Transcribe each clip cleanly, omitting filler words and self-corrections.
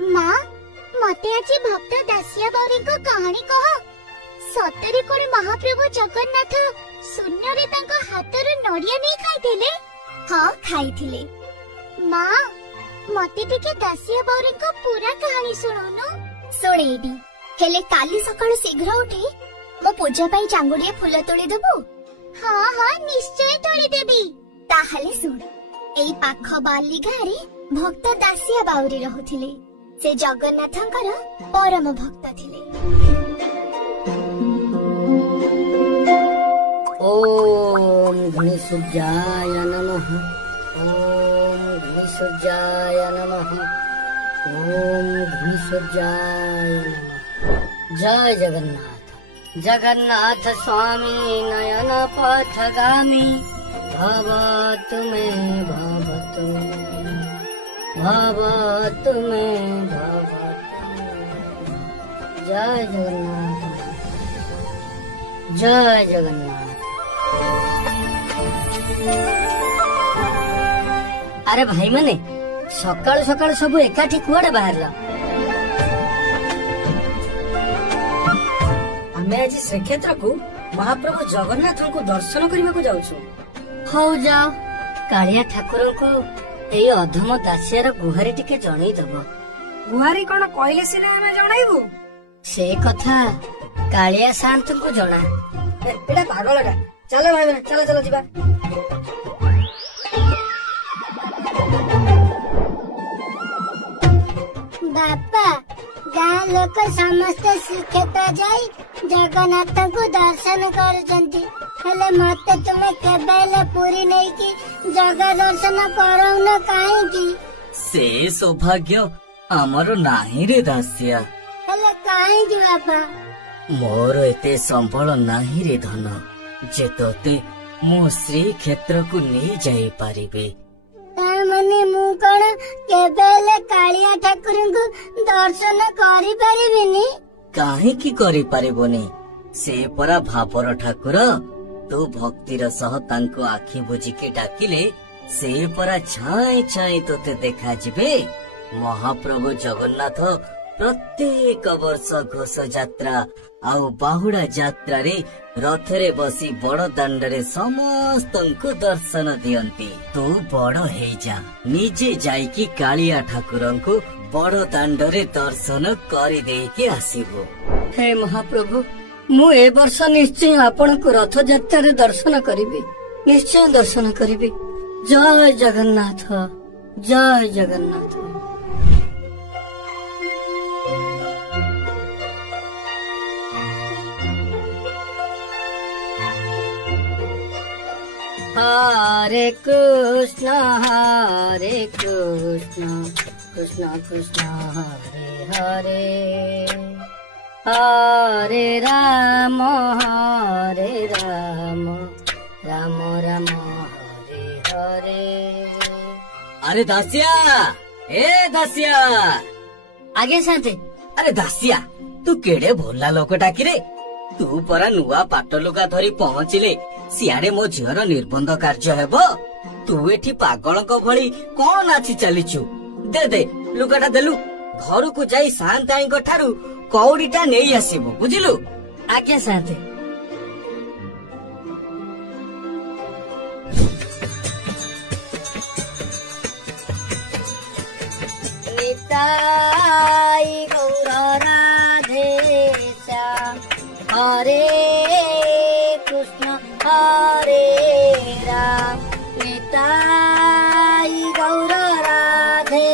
माँ मते आज भक्त दासिया बाउरी को कहानी कह। सतरे कोन महाप्रभु जगन्नाथ शून्य रे तांको हाथर नड़िया नहीं खाइथिले? हाँ खाइथिले। माँ मते टिके दासिया बाउरी को पूरा कहानी सुनोनु। सुनेबी हेले काली सकाळ शीघ्र उठी मो पूजा पाई चांगुड़िया फूल तोड़ी देबो। हाँ हाँ निश्चय तोड़ी देबी। ताहले सुन एई पाख बाली गारे भक्त दासिया बाउरी रहुथिले। से जगन्नाथंकर परम भक्त थिले। ओम गणेशोज्जाय नमः। ओम गणेशोज्जाय नमः। ओम गणेशोज्जाय नमः। जय जगन्नाथ। जगन्नाथ स्वामी नयन पथगामी भवतु मे भवतु भवतु मे भवतु। जय जगन्नाथ। जय जगन्नाथ। अरे भाई माने सकाळु सकाळु सब एकाठी कुआडे बाहरला? आमे आज श्रीक्षेत्र को महाप्रभु जगन्नाथ को दर्शन करने को जाऊँ। हौ जाओ कालिया ठाकुर को एई अधम दासियार गुहारी टिके जणई दब। गुहारी कौन कहले सिना आमे जणाइबु? से कथा कालिया शांत को जना। एटा पागलटा। चलो भाई बहन चलो चलो जीवा। बापा गाँ लोक समस्त श्रीक्षेत्र जाई जगन्नाथ को दर्शन करजंती। हेले मते तुमे केबेले पूरी नहीं की जगह दर्शन करौन काहे की? से सौभाग्य हमरो नाही रे दासिया। हेले काहे की बापा? मोर एते संबल नाही रे धन जे तोते मो श्री क्षेत्र को नहीं जाई पारिबे। तामने मु कण केबेले कालिया ठाकुर को दर्शन करि परिबिनी? काहे की करि पारिबोनी? से परा भापर ठाकुर तू भक्तिर सह तांको आखि बुझी के डाकिले से परा छाई छाई तोते देखा जिबे। महाप्रभु जगन्नाथ प्रत्येक वर्ष घोष यात्रा आउ बाहुड़ा यात्रा रे रथरे बसी बड़ दांडरे समस्तंको दर्शन दियंती। तू बड़ हे जा निजे जाइकी कालिया ठाकुरंको बड़ दांडरे दर्शन करि देके आसीबो। हे महाप्रभु मु ए वर्ष निश्चय आपण को रथ यात्रा रे दर्शन करिबी। निश्चय दर्शन करिबी। जय जगन्नाथ। जय जगन्नाथ। हरे कृष्ण कृष्ण कृष्ण हरे हरे हरे राम राम राम हरे हरे। अरे दासिया ए दासिया आगे साथे। अरे दासिया तू केड़े भोला लोक डाकी रे। तू परा नुआ पाट लुगा धरी पहुँचिले सियाड़े मो झीर निर्बंध कार्य हेबो। तू एठी पागलक भली कौन नाची चलीचु? दे दे लुगाटा देलु घर को जाई शांताई ठारू कौड़ीटा नहीं आसीबो बुझिलु? आज्ञा साथे। निताई गौर राधे श्याम हरे कृष्ण हरे राम। निताई गौर राधे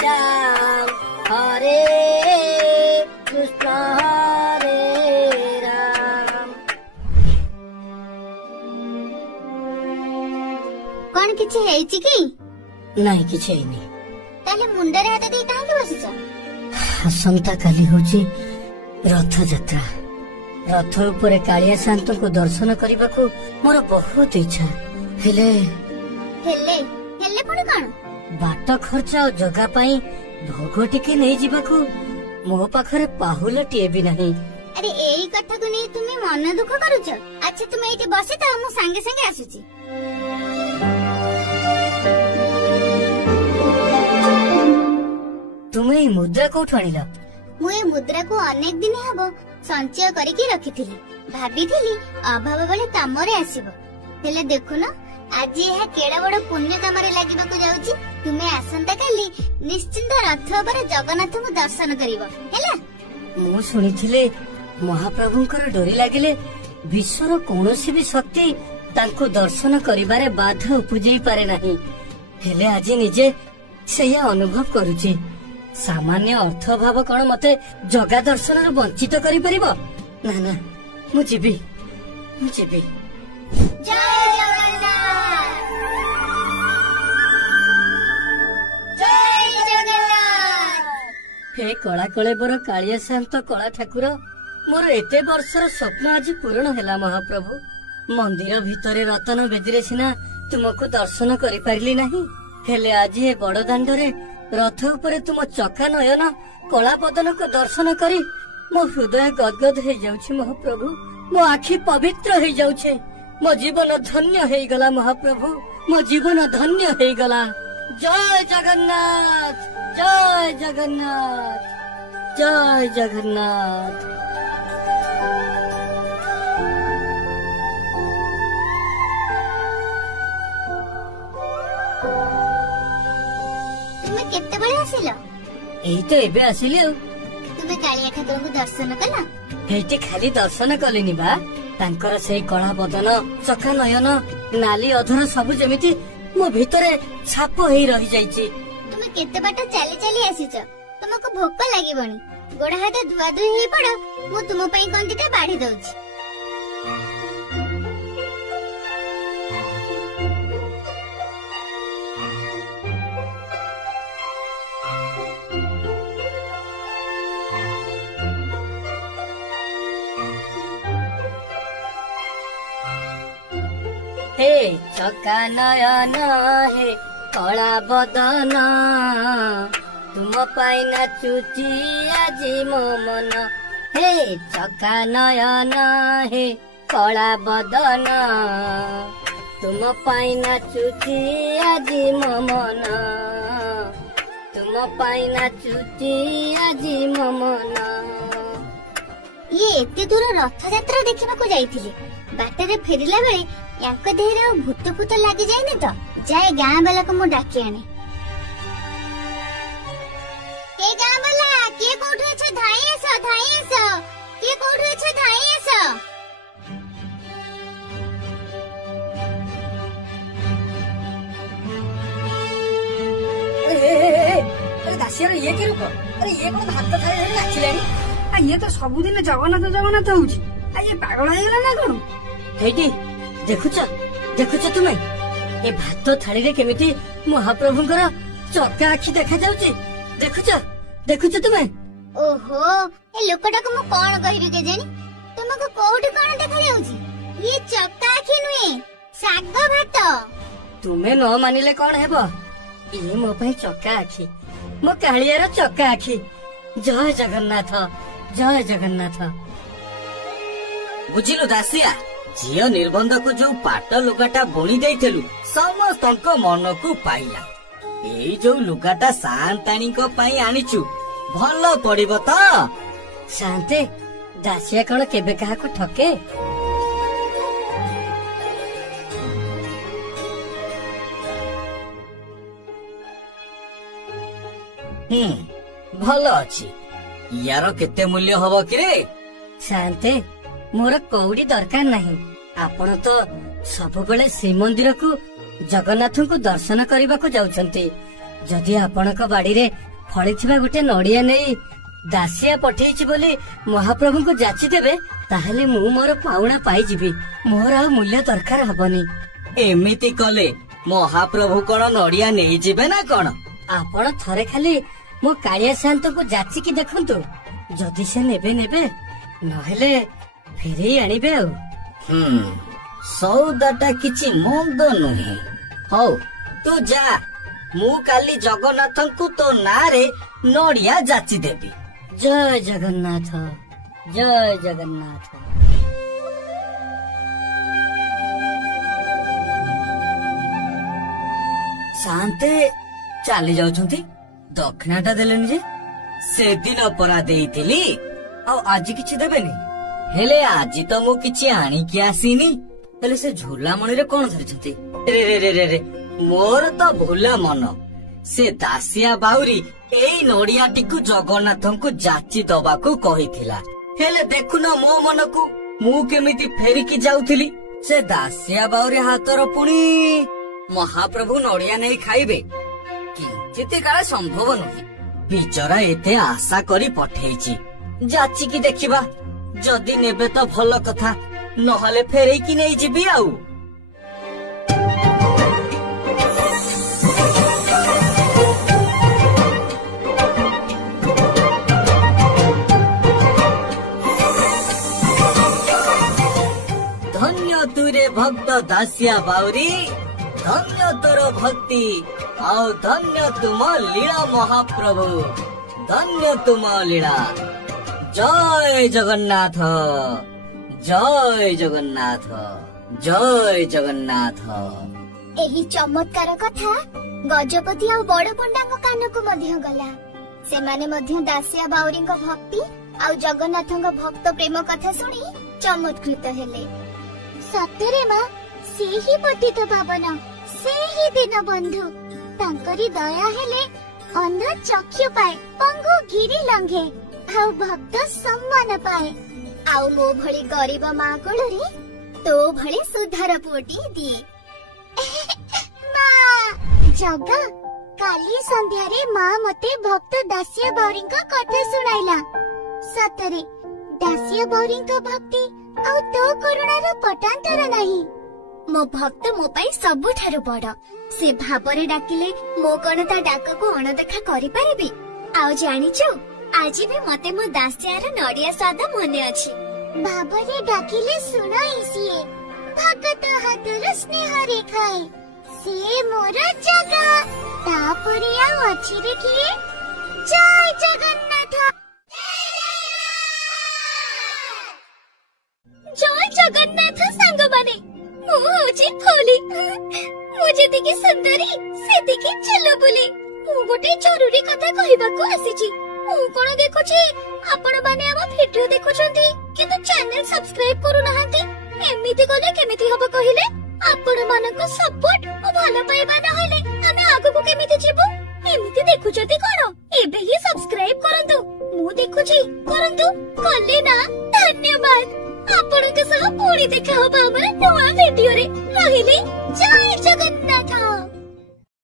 श्याम हरे कृष्ण हरे राम। कौन किछि हेछि की? नहीं किछि हेनी। ताले मुंडरे हाथ दे काहे बसिछ? आसंता काली होची रथ यात्रा। रथ उपरे कालिया शांत को दर्शन करने को मोर बहुत इच्छा। हेले हेले हेले पुणी कौन? बाट खर्च और जगह पाई भोग टिके नहीं जीवाकू मो पाखरे पाहुलटिए भी नहीं। अरे एई कथा को नहीं तुम्हें मन दुख करूछ? अच्छा तुम्हें एठी बसी था मु संगे संगे आसुची। तुम्हें मुद्रा कोठु आनिल? ମୁଁ ଏ ମୁଦ୍ରାକୁ ଅନେକ ଦିନ ହେବ ସଞ୍ଚୟ କରିକି ରଖିଥିଲି। ଭାବିଥିଲି ଅଭାବ ବେଳେ କାମରେ ଆସିବ। ହେଲେ ଦେଖୁନ ଆଜି ଏହା କେଡ ବଡ ପୁଣ୍ୟ କାମରେ ଲାଗିବାକୁ ଯାଉଛି। ତୁମେ ଆସନ୍ତା କାଲି ନିଶ୍ଚିନ୍ତ ରଥ ଉପରେ ଜଗନ୍ନାଥଙ୍କୁ ଦର୍ଶନ କରିବ ହେଲା। ମୁଁ ଶୁଣିଥିଲି ମହାପ୍ରଭୁଙ୍କର ଡୋରି ଲାଗିଲେ ବିଶ୍ୱର କୌଣସି ବି ଶକ୍ତି ତାଙ୍କୁ ଦର୍ଶନ କରିବାରେ ବାଧା ଉପୁଜେଇ ପାରେ ନାହିଁ। ହେଲେ ଆଜି ନିଜେ ସେଇଆ ଅନୁଭବ କରୁଛି। ସାମାନ୍ୟ ଅର୍ଥ ଅଭାବ କଣ ମତେ ଜଗା ଦର୍ଶନରୁ ବଞ୍ଚିତ କରିପାରିବ? ନା ନା, ମୁଁ ଯିବି। ଜୟ ଜଗନ୍ନାଥ, ଜୟ ଜଗନ୍ନାଥ। ହେ କଳା କଳେବର କାଳିଆ ଶାନ୍ତ କଳା ଠାକୁର, ମୋର ଏତେ ବର୍ଷର ସ୍ୱପ୍ନ ଆଜି ପୂରଣ ହେଲା ମହାପ୍ରଭୁ। ମନ୍ଦିର ଭିତରେ ରତନ ବେଦିରେ ସିନା ତୁମକୁ ଦର୍ଶନ କରିପାରିଲି ନାହିଁ, ହେଲେ ଆଜି ଏ ବଡ ଦାଣ୍ଡରେ ରଥ ଉପରେ ତୁମ ଚକା ନୟନ କଳା ବଦନକୁ ଦର୍ଶନ କରି ମୋ ହୃଦୟ ଗଦଗଦ ହେଇଯାଉଛି ମହାପ୍ରଭୁ। ମୋ ଆଖି ପବିତ୍ର ହେଇଯାଉଛି। ମୋ ଜୀବନ ଧନ୍ୟ ହେଇଗଲା ମହାପ୍ରଭୁ, ମୋ ଜୀବନ ଧନ୍ୟ ହେଇଗଲା। ଜୟ ଜଗନ୍ନାଥ, ଜୟ ଜଗନ୍ନାଥ, ଜୟ ଜଗନ୍ନାଥ। ତୁମେ କେତେବେଳେ ଆସିଲ? ଏଇ ତ ଏବେ ଆସିଲି ଆଉ। ତୁମେ କାଳିଆ ଠାକୁରଙ୍କୁ ଦର୍ଶନ କଲ? ଏଇଠି ଖାଲି ଦର୍ଶନ କଲିନି ବା, ତାଙ୍କର ସେଇ କଳା ବଦନ, ଚକା ନୟନ, ନାଲି ଅଧର ସବୁ ଯେମିତି ମୋ ଭିତରେ ଛାପ ହେଇ ରହିଯାଇଛି। ତୁମେ କେତେ ବାଟ ଚାଲି ଚାଲି ଆସିଛ, ତୁମକୁ ଭୋକ ଲାଗିବଣି। ଗୋଡ ହାତ ଧୁଆ ଧୁଇ ହେଇ ପଡ, ମୁଁ ତୁମ ପାଇଁ କଣ ଦିଟା ବାଢି ଦଉଛି। हे चका नयन हे कला बदन, तुम पाई नाचुची आजी मो मन। हे चका नयन हे कला बदन, तुम पाई नाचुची आजी मो मन। तुम पाई नाचुची आजी मो मन। ଇଏ ଏତେ ଦୂର ରଥଯାତ୍ରା ଦେଖିବାକୁ ଯାଇଥିଲେ, ବାଟରେ ଫେରିଲା ବେଳେ ୟାଙ୍କ ଦେହରେ ଆଉ ଭୂତ ଫୁତ ଲାଗିଯାଇନି ତ? ଯାଏ ଗାଁ ବାଲାକୁ ମୁଁ ଡାକି ଆଣେ। ଏ ଗାଁ ବାଲା, କିଏ କୋଉଠି ଅଛ? ଧାଇଁ ଆସ, ଧାଇଁ ଆସ। କିଏ କୋଉଠି ଅଛ? ଧାଇଁ ଆସ। ଦାସିଆର ଇଏ କି ରୂପ? ଆରେ ଇଏ କଣ ଭାତ ଖାଇ ଧରି ନାଚିଲାଣି? ଇଏ ତ ସବୁଦିନ ଜଗନ୍ନାଥ ଜଗନ୍ନାଥ ହଉଛି। ଇଏ ପାଗଳ ହେଇଗଲା ନା କଣ? ହେଇଟି ଦେଖୁଛ ତୁମେ ଏ ଭାତ ଥାଳିରେ କେମିତି ମହାପ୍ରଭୁଙ୍କର ଚକା ଆଖି ଦେଖାଯାଉଛି? ଦେଖୁଛ ତୁମେ? ଓହୋ, ଏ ଲୋକଟାକୁ ମୁଁ କଣ କହିବି କେଜାଣି? ତୁମକୁ କୋଉଠି କଣ ଦେଖାଯାଉଛି? ଇଏ ଚକା ଆଖି ନୁହେଁ, ଶାଗ ଭାତ। ତୁମେ ନ ମାନିଲେ କଣ ହେବ? ଇଏ ମୋ ପାଇଁ ଚକା ଆଖି, ମୋ କାଳିଆର ଚକା ଆଖି। ଜୟ ଜଗନ୍ନାଥ, ଜୟ ଜଗନ୍ନାଥ। ବୁଝିଲୁ ଦାସିଆ, ଝିଅ ନିର୍ବନ୍ଧକୁ ଯୋଉ ପାଟ ଲୁଗାଟା ବୁଣି ଦେଇଥିଲୁ ସମସ୍ତଙ୍କ ମନକୁ ପାଇଲା। ଏଇ ଯୋଉ ଲୁଗାଟା ସାନ୍ତାଣୀଙ୍କ ପାଇଁ ଆଣିଛୁ, ଭଲ ପଡିବ ତ? ଶାନ୍ତେ, ଦାସିଆ କଣ କେବେ କାହାକୁ ଠକେ? ଭଲ ଅଛି। ୟାର କେତେ ମୂଲ୍ୟ ହବ କିରେ? ଶାନ୍ତେ, ମୋର କଉଡି ଦରକାର ନାହିଁ। ଆପଣ ତ ସବୁବେଳେ ଶ୍ରୀମନ୍ଦିରକୁ ଜଗନ୍ନାଥଙ୍କୁ ଦର୍ଶନ କରିବାକୁ ଯାଉଛନ୍ତି। ଯଦି ଆପଣଙ୍କ ବାଡିରେ ଫଳିଥିବା ଗୋଟେ ନଡିଆ ନେଇ ଦାସିଆ ପଠେଇଛି ବୋଲି ମହାପ୍ରଭୁଙ୍କୁ ଯାଚିଦେବେ, ତାହେଲେ ମୁଁ ମୋର ପାଉଣା ପାଇଯିବି। ମୋର ଆଉ ମୂଲ୍ୟ ଦରକାର ହବନି। ଏମିତି କଲେ ମହାପ୍ରଭୁ କଣ ନଡିଆ ନେଇଯିବେ ନା କଣ? ଆପଣ ଥରେ ଖାଲି ମୋ କାଳିଆ ଶାନ୍ତଙ୍କୁ ଯାଚିକି ଦେଖନ୍ତୁ। ଯଦି ସେ ନେବେ, ନହେଲେ ଫେରେଇ ଆଣିବେ ଆଉ। ସଉଦାଟା କିଛି ମନ୍ଦ ନୁହେଁ। ହଉ ତୁ ଯା, ମୁଁ କାଲି ଜଗନ୍ନାଥଙ୍କୁ ତୋ ନାଁରେ ନଡିଆ ଯାଚି ଦେବି। ଜୟ ଜଗନ୍ନାଥ, ଜୟ ଜଗନ୍ନାଥ। ଶାନ୍ତେ ଚାଲି ଯାଉଛନ୍ତି, ଦକ୍ଷିଣାଟା ଦେଲେନି ଯେ? ସେଦିନ ପରା ଦେଇଥିଲି। ଆଉ ଆଜି କିଛି ଦେବେନି? ହେଲେ ଆଜି ତ ମୁଁ କିଛି ଆଣିକି ଆସିନି। ହେଲେ ସେ ଝୁଲା ମଣିରେ କଣ ଧରିଛନ୍ତି? ରେ ମୋର ତ ଭୁଲା ମନ। ସେ ଦାସିଆ ବାଉରି ଏଇ ନଡିଆଟିକୁ ଜଗନ୍ନାଥଙ୍କୁ ଯାଚି ଦବାକୁ କହିଥିଲା। ହେଲେ ଦେଖୁନ ମୋ ମନକୁ, ମୁଁ କେମିତି ଫେରିକି ଯାଉଥିଲି। ସେ ଦାସିଆ ବାଉରି ହାତର ପୁଣି ମହାପ୍ରଭୁ ନଡିଆ ନେଇ ଖାଇବେ? କିଞ୍ଚିତ କାଳେ ସମ୍ଭବ ନୁହେଁ। ବିଚରା ଏତେ ଆଶା କରି ପଠେଇଛି, ଯାଚିକି ଦେଖିବା। ଯଦି ନେବେ ତ ଭଲ କଥା, ନହେଲେ ଫେରେଇକି ନେଇଯିବି ଆଉ। ଧନ୍ୟ ତୁରେ ଭକ୍ତ ଦାସିଆ ବାଉରି, ଧନ୍ୟ ତୋର ଭକ୍ତି, ଆଉ ଧନ୍ୟ ତୁମ ଲୀଳା ମହାପ୍ରଭୁ, ଧନ୍ୟ ତୁମ ଲୀଳା। ଜୟ ଜଗନ୍ନାଥ, ଜୟ ଜଗନ୍ନାଥ, ଜୟ ଜଗନ୍ନାଥ। ଏହି ଚମତ୍କାର କଥା ଗଜପତି ଆଉ ବଡ ପଣ୍ଡାଙ୍କ କାନକୁ ମଧ୍ୟ ଗଲା। ସେମାନେ ମଧ୍ୟ ଦାସିଆ ବାଉରୀଙ୍କ ଭକ୍ତି ଆଉ ଜଗନ୍ନାଥଙ୍କ ଭକ୍ତ ପ୍ରେମ କଥା ଶୁଣି ଚମତ୍କୃତ ହେଲେ। ସତରେ ମା, ସେ ହିଁ ପତିତ ପାବନ, ସେ ହିଁ ଦୀନ ବନ୍ଧୁ। ତାଙ୍କରି ଦୟା ହେଲେ ଅନ୍ଧ ଚକ୍ଷୁ ପାଏ, ପଙ୍ଗୁ ଗିରି ଲଙ୍ଘେ, ଆଉ ଭକ୍ତ ସମ୍ମାନ ପାଏ। ଆଉ ମୋ ଭଳି ଗରିବ ମା କୋଳରେ ତୋ ଭଳି ସୁଧାର ପୁଅଟି ଦିଏ। ମା ଜଗା, କାଲି ସନ୍ଧ୍ୟାରେ ମା ମତେ ଭକ୍ତ ଦାସିଆ ବାଉରୀଙ୍କ କଥା ଶୁଣାଇଲା। ସତରେ ଦାସିଆ ବାଉରୀଙ୍କ ଭକ୍ତି ଆଉ ତୋ କରୁଣାର ପଟାନ୍ତର ନାହିଁ। ମୋ ଭକ୍ତ ମୋ ପାଇଁ ସବୁଠାରୁ ବଡ। ସେ ଭାବରେ ଡାକିଲେ ମୋ କଣ ତା ଡାକକୁ ଅଣଦେଖା କରିପାରିବି? ଆଉ ଜାଣିଛୁ, ଆଜି ବି ମତେ ମୋ ଦାସିଆର ନଡିଆ ସ୍ୱାଦ ମନେ ଅଛି। ଭାବରେ ଡାକିଲେ ଶୁଣାଇ ସିଏ, ଭଗତ ହାତରୁ ସ୍ନେହରେ ଖାଏ। ସିଏ ମୋର ଜଗା, ତାପରେ ଆଉ ଅଛି ରେ କିଏ? ଜୟ ଜଗନ୍ନାଥ, ଜୟ ଜଗନ୍ନାଥ। ସାଙ୍ଗମାନେ, ମୁଁ ହଉଛି ଫୁଲି। ମୁଁ ଯେତିକି ସୁନ୍ଦରୀ ସେତିକି ଚଲବୁଲି। ମୁଁ ଗୋଟେ ଜରୁରୀ କଥା କହିବାକୁ ଆସିଛି। ମୁଁ କଣ ଦେଖୁଛି, ଆପଣ ମାନେ ଆମ ଭିଡିଓ ଦେଖୁଛନ୍ତି କିନ୍ତୁ ଚ୍ୟାନେଲ ସବସ୍କ୍ରାଇବ କରୁନାହାନ୍ତି। ଏମିତି କଲେ କେମିତି ହବ କହିଲେ? ଆପଣ ମାନଙ୍କ ସପୋର୍ଟ ଓ ଭଲ ପାଇବା ନହେଲେ ଆମେ ଆଗକୁ କେମିତି ଯିବୁ? ଏମିତି ଦେଖୁଛନ୍ତି କଣ? ଏବେ ହିଁ ସବସ୍କ୍ରାଇବ କରନ୍ତୁ। ମୁଁ ଦେଖୁଛି, କରନ୍ତୁ। କଲେ ନା? ଧନ୍ୟବାଦ। ଆପଣଙ୍କ ସହ ପୁଣି ଦେଖା ହବ ଆମର ନୂଆ ଭିଡିଓରେ। ରହିଲି, ଜୟ ଜଗନ୍ନାଥ।